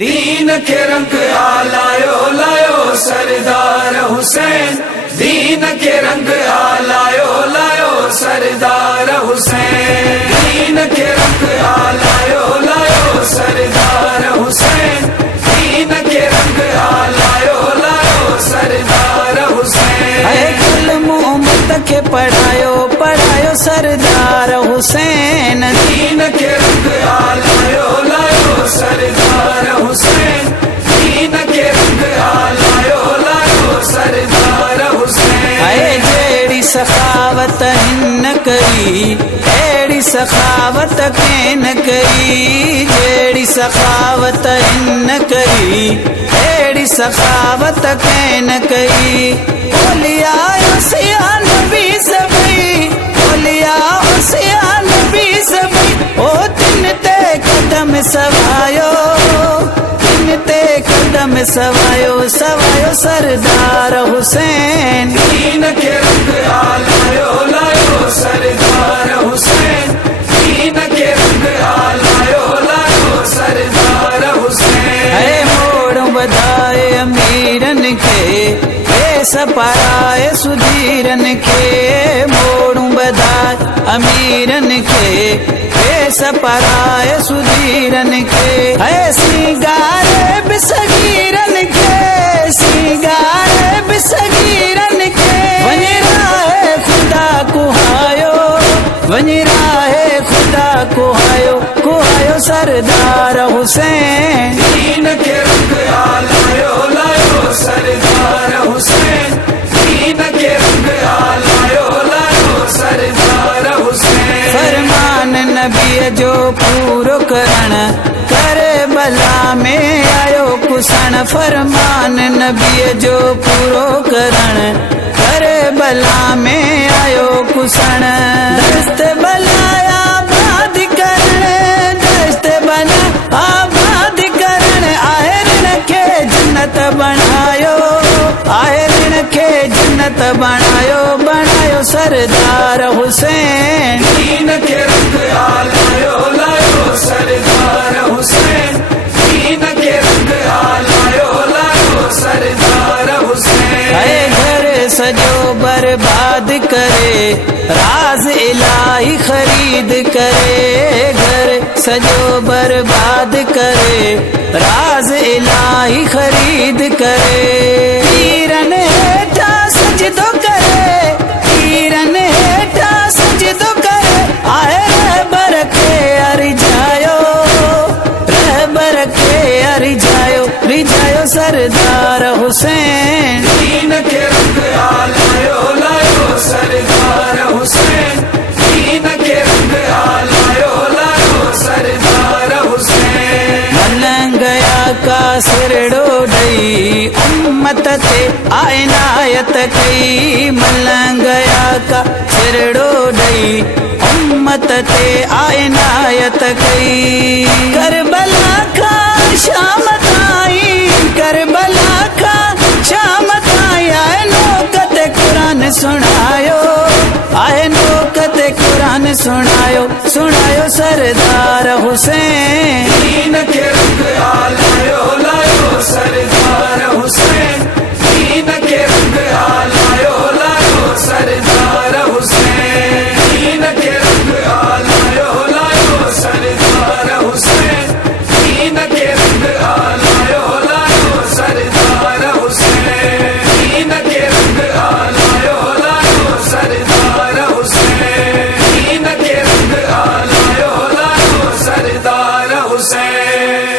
दीन के रंग आलायो लायो सरदार हुसैन, दीन के रंग आलायो लायो सरदार हुसैन, दीन के रंग आलायो लायो सरदार हुसैन, दीन के रंग आलायो लायो सरदार हुसैन। कुल मोहम्मद के पढ़ायो पढ़ायो सरदार हुसैन, दीन के रंग आलायो लायो सरदार हुसैन, दीन के रंग आलायो लायो सरदार हुसैन। जेड़ी सखावत हिन कई एड़ी सखावत कैन कई, जेड़ी सखावत हिन कई एड़ी सखावत कैन कई। बोलिया सियान भी सभी, बोलिया सियान भी सभी, ओ दिन ते कदम सवायो, दिन ते कदम सवायो सवायो सरदार हुसैन। दीन के रंग आलायो लायो सरदार हुसैन, दीन के रंग आलायो लायो सरदार हुसैन। मोड़ बधाए अमीरन के पेश पाए सुधीरन के, मोड़ बधाए अमीरन के पेश पाए सुधीरन के। है सिंगारे बिसगीरन के, सिंगारे बिसगीरन के। वनिरा है खुदा कुहायो, वनिरा है खुदा कुहायो, कुहायो सरदार हुसैन। दीन के रंग आलायो लायो सरदार हुसैन, दीन के रंग आलायो लायो सरदार हुसैन। फरमान नबी जो पूरो करण करे बला में आयो कुसन, फरमान नबी जो पूरो करण करे बला में आयो कुसन। दस्त बलाया बाद करण, दस्त बला आबाद करण, आहिरन के जन्नत बनायो, आहिरन के जन्नत बनायो, बनायो सरदार हुसैन। दीन के रंग आलायो लायो सरदार हुसैन, दीन के रंग आलायो लायो सरदार हुसैन। घर सजो बर्बाद करे राज इलाही खरीद करे, घर सजो बर्बाद करे राज इलाही खरीद करे। तीरन हेठा सजदो करे, तीरन हेठा सजदो करे, आए रहबर के अरि जायो, रहबर के अरि जायो, रिजायो सरदार हुसैन। दीन के रंग आलायो लायो सरदार हुसैन, दीन के रंग आलायो लायो सरदार हुसैन। मलंगया का सिरड़ो डई उम्मत ते आयनायत कई, मलंगया का सिरड़ो डई उम्मत ते आयनायत कई। करबला का शाम ताई, करबला का शाम ताई, आए नौकत कुरान सुनायो, आए नौकत कुरान सुनायो, सुनायो सरदार हुसैन। दीन के रंग आलायो लायो सरदार हुसैन, दीन के रंग आलायो लायो सरदार हुसैन, दीन के रंग आलायो लायो सरदार हुसैन, दीन के रंग आलायो लायो सरदार हुसैन, दीन के रंग आलायो लायो सरदार हुसैन, दीन के रंग आलायो लायो सरदार हुसैन।